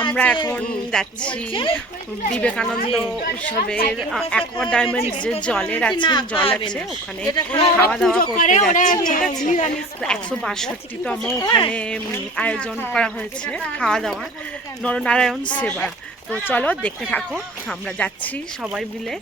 আমরা এখন যাচ্ছি বিবেকানন্দ উৎসবের অ্যাকোয়া ডায়মন্ড যে জলের আছে জল আছে ওখানে খাওয়া দাওয়া করতে যাচ্ছি। ঠিক আছে। একশো বাষট্টিতম ওখানে আয়োজন করা হয়েছে খাওয়া দাওয়া। নরনারায়ণ সেবা। তো চলো দেখতে থাকো আমরা যাচ্ছি সবাই মিলে।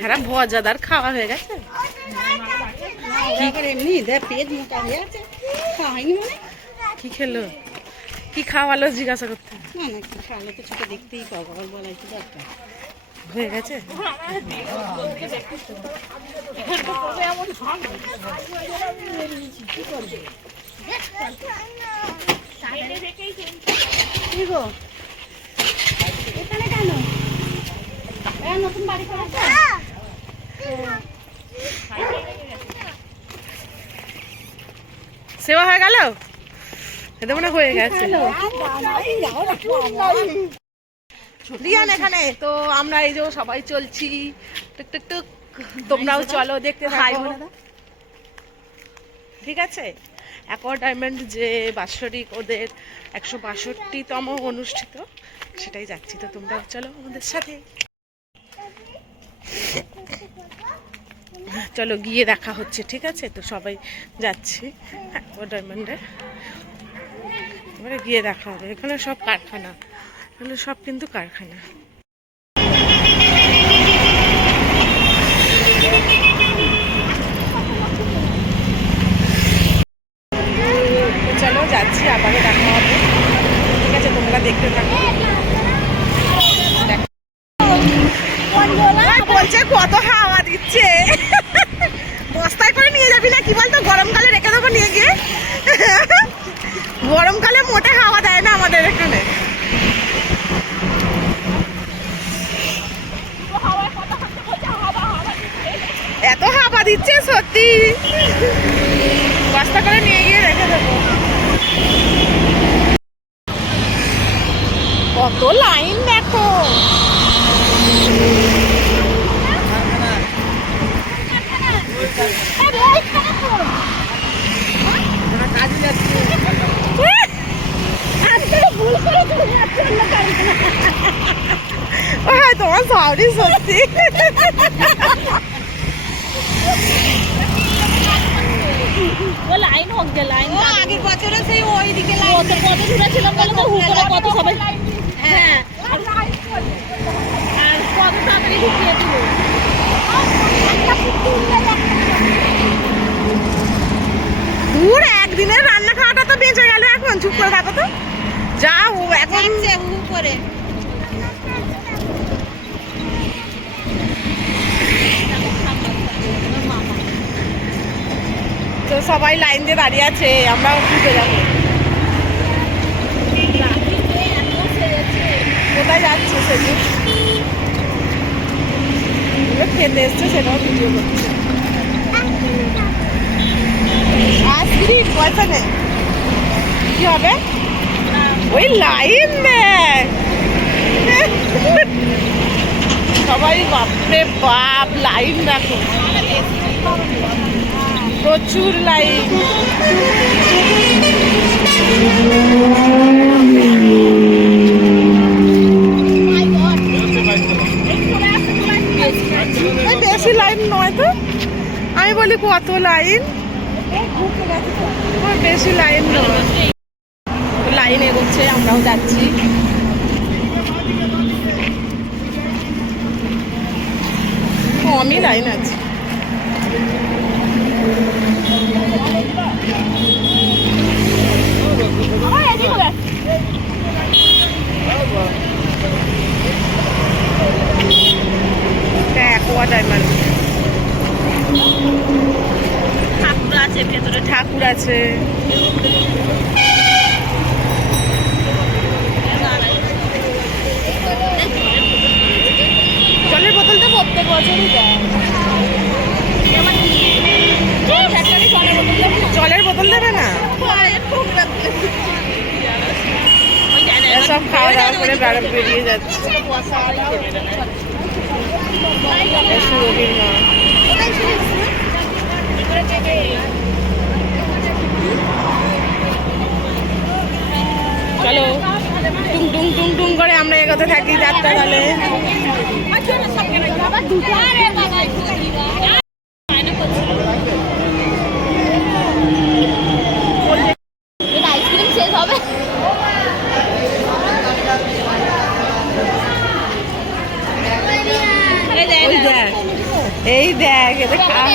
হ্যাঁ ভজাদার খাওয়া হয়ে গেছে। তারপরে এমনি দেখ পেট মোটা হয়ে আছে। খাওয়াইনি মানে? কি খেলো? কি খাওয়ালো জিজ্ঞাসা করতে? না না কি খাওয়ালে তো ছোট দেখতেই পাবো আর বলাই কি দরকার। হয়ে গেছে? এখানে কেন? নতুন বাড়ি করেছে? সেবা হয়ে গেল? এতে মনে হয় গেছে। রিয়ান এখানে তো আমরা এই যে সবাই চলছি। টুক টুক টুক। তোমরাও চলো দেখতে থাকো। ঠিক আছে? অ্যাকোয়া ডায়মন্ড যে বাৎসরিক ওদের একশো বাষট্টিতম অনুষ্ঠিত সেটাই যাচ্ছি। তো তোমরাও চলো আমাদের সাথে। চলো গিয়ে দেখা হচ্ছে, ঠিক আছে? তো সবাই যাচ্ছি। অ্যাকোয়া ডায়মন্ডে। এবারে গিয়ে দেখা হবে। এখানে সব কারখানা। এখানে সব কিন্তু কারখানা। চলো যাচ্ছি, আবারও দেখা হবে। ঠিক আছে, তোমরা দেখতে থাকো। বলছে কত হাওয়া দিচ্ছে। বস্তায় করে নিয়ে যাবি না? কি বলতো? গরমকালে রেখে দেবো নিয়ে গিয়ে। গরমকালে মোটে হাওয়া দেয় না আমাদের এখানে। এত হাওয়া দিচ্ছে সত্যি। বস্তা করে নিয়ে গিয়ে রেখে দেবো। কত লাইন দেখো ও হ্যাঁ তোমার সরি সত্যি লাইন হোক যে লাইন সেই ওই দিকে কত কত দূরে ছিলাম বলো তো হুট করে কত সবাই হ্যাঁ। আর কত তাড়াতাড়ি ঢুকিয়ে দিল দূর একদিনের রান্না খাওয়াটা তো বেঁচে গেল এখন। চুপ করে থাকো তো। যা এখন করে তো সবাই লাইন দিয়ে দাঁড়িয়ে আছে আমরাও ঢুকে যাব। কোথায় যাচ্ছে সেদিন? খেতে এসছে সেটাও ভিডিও করছে পয়সা কি হবে? ওই লাইন সবাই বাপরে বাপ, লাইন দেখো। প্রচুর লাইন। বেশি লাইন নয় তো? আমি বলি কত লাইন? বেশি লাইন লাইন এগোচ্ছে আমরাও যাচ্ছি। কমই লাইন আছে। অ্যাকোয়া ঠাকুর আছে ভেতরে ঠাকুর আছে। জলের বোতল তো প্রত্যেক বছরই দেয়। জলের বোতল দেবে না? সব খাওয়া দাওয়া করে বেড়া বেরিয়ে যাচ্ছে। সুরভির মা। চলো। টুং টুং টুং টুং করে আমরা এগোতে থাকি যাত্রা হলে। এই দেখ এটা খাওয়া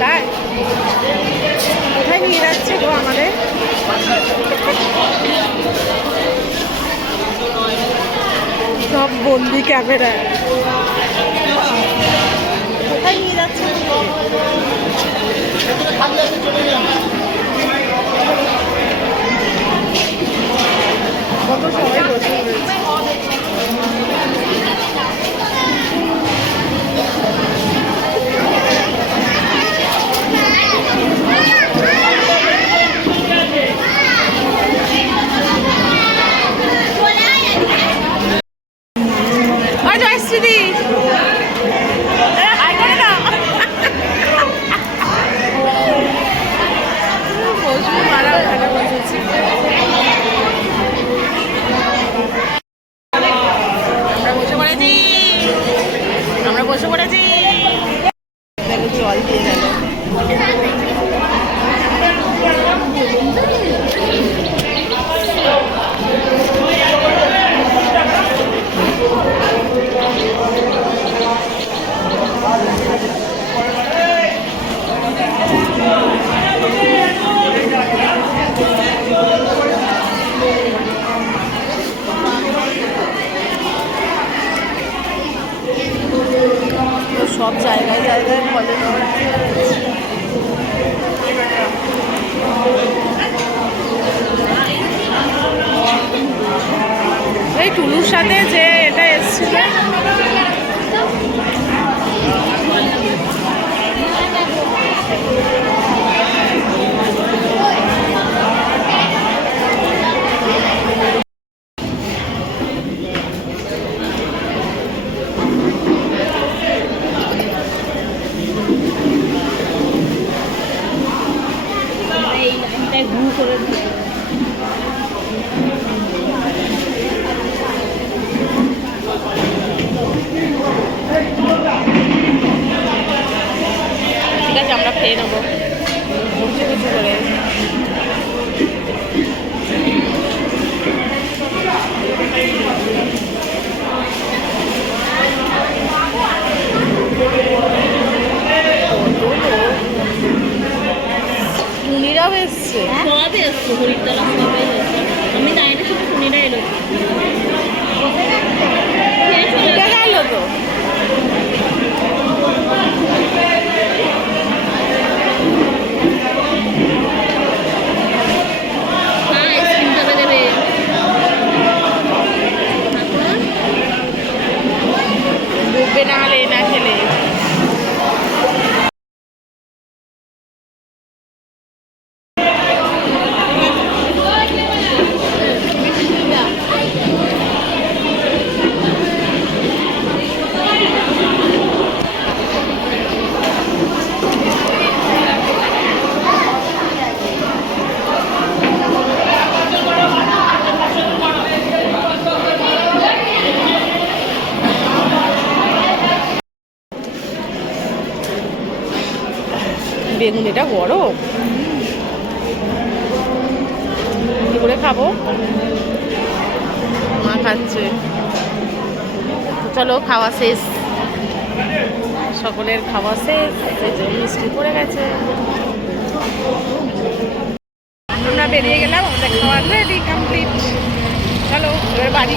তাই? কোথায় নিয়ে যাচ্ছে গো আমাদের? সব বন্দি ক্যামেরা। কোথায় নিয়ে যাচ্ছে? কত সবাই বসে রয়েছে। ওখানে বসেছি আমরা বসে পড়েছি আমরা বসে পড়েছি দেখো জল দিয়ে গেল তো সব জায়গায় জায়গায় ফলে এই টুলুর এসছে সবে এসছে হরিতলা সবে এসছে আমি জানি না শুধু শুনিরা এলো। গেল তো। মুড়িটা গরম। কি করে খাব? মা খাচ্ছে। চলো, খাওয়া শেষ। সকলের খাওয়া শেষ। মিষ্টি পড়ে গেছে। আমরা বেরিয়ে গেলাম, আমাদের খাওয়া রেডি কমপ্লিট চলো, এবার বাড়ি।